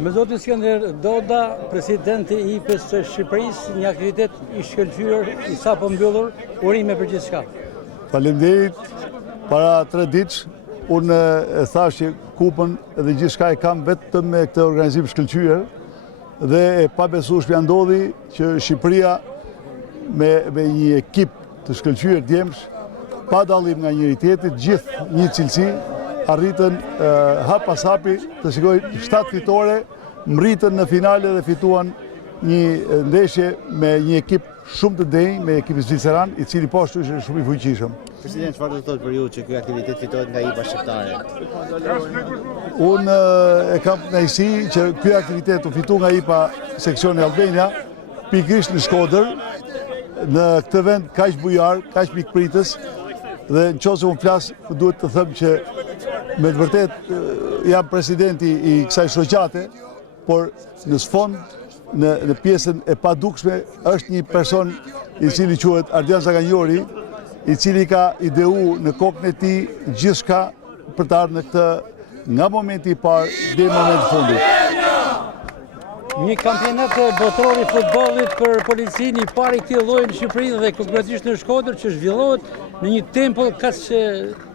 Me zotin Skënder Doda, presidenti i IPE-s së Shqipërisë, një aktivitet i shkëlqyer, i sapo mbyllur, urime për gjithçka. Faleminderit. Para 3 ditë unë e thash që kupën dhe gjithçka e kam vetëm me këtë organizim shkëlqyer dhe e pabesueshmja ndodhi që Shqipëria me një ekip të shkëlqyer djemsh, pa dallim nga njëri tjetrit, gjithë një cilësi, arritën hap pas hapi të shikojnë 7 fitore, mritën në finale dhe fituan një ndeshje me një ekip shumë të denj, me ekipin zviceran, i cili po ashtu ishte shumë i fuqishëm. President, çfarë do të thotë për ju që ky aktivitet fitohet nga IPA shqiptare? Unë e kam kënaqësi që ky aktivitet u fitu nga IPA seksioni Albania, pikërisht në Shkodër, në këtë vend kaq bujar, kaq pikpritës, dhe nëse unë flas, duhet të them që me të vërtet jam presidenti i kësaj shoqate, por në sfond, në pjesën e padukshme, është një person i cili quhet Ardian Zaganjori, i cili ka ideu në kokën e tij gjithçka për të ardhur në këtë nga momenti i parë deri në momentin e fundit. Një kampionat botëror i futbollit për policinë i parë i këtij lloji në Shqipëri dhe konkretisht në Shkodër, që zhvillohet në një tempull kaq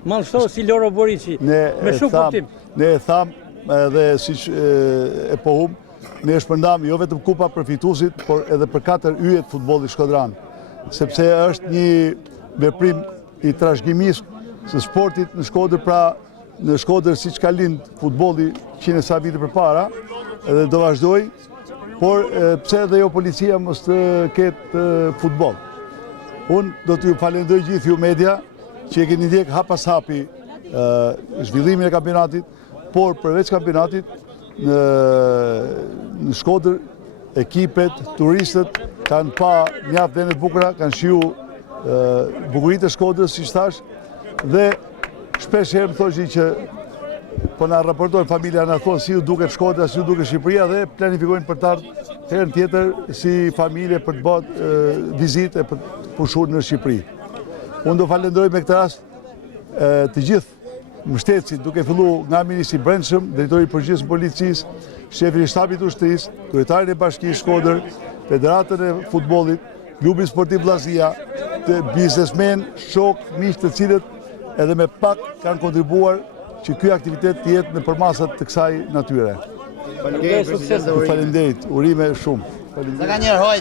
madhështor si Loro Boriçi. Me shumë kuptim. Ne e tham edhe siç e pohum, ne e shpërndam jo vetëm kupa për fituesit, por edhe për 4 yjet futbollit shkodran, sepse është një veprim i trashëgimisë së sportit në Shkodër, pra në Shkodër siç ka lind futbolli 100 e sa vite përpara, edhe do vazhdoj, por pse edhe jo policia mos të ketë futboll. Unë do t'ju falenderoj gjithë ju media që e keni ndjek hap pas hapi zhvillimin e kampionatit, por përveç kampionatit në Shkodër ekipet, turistët kanë pa mjaft vende të bukura, kanë shiu bukuritë e Shkodrës, siç thash, dhe shpesh herë më thoshin që po na raportojnë familja, na thonë si ju duket Shkodra, si ju duket Shqipëria, dhe planifikojnë për të ardhur herën tjetër si familje për të bërë vizitë e për të pushuar në Shqipëri. Unë do falenderoj me këtë rast të gjithë mbështetësit, duke filluar nga ministri i Brendshëm, drejtori i përgjithshëm policisë, shefi i shtabit të ushtrisë, kryetarin e bashkisë Shkodër, federatën e futbollit, klubi sportiv Vllaznia, të biznesmen, shok, miq, të cilët edhe me pak kanë kontribuar që ky aktivitet të jetë në përmasat të kësaj natyre. Faleminderit, Faleminderit, urime shumë. Zaganjer, hoj.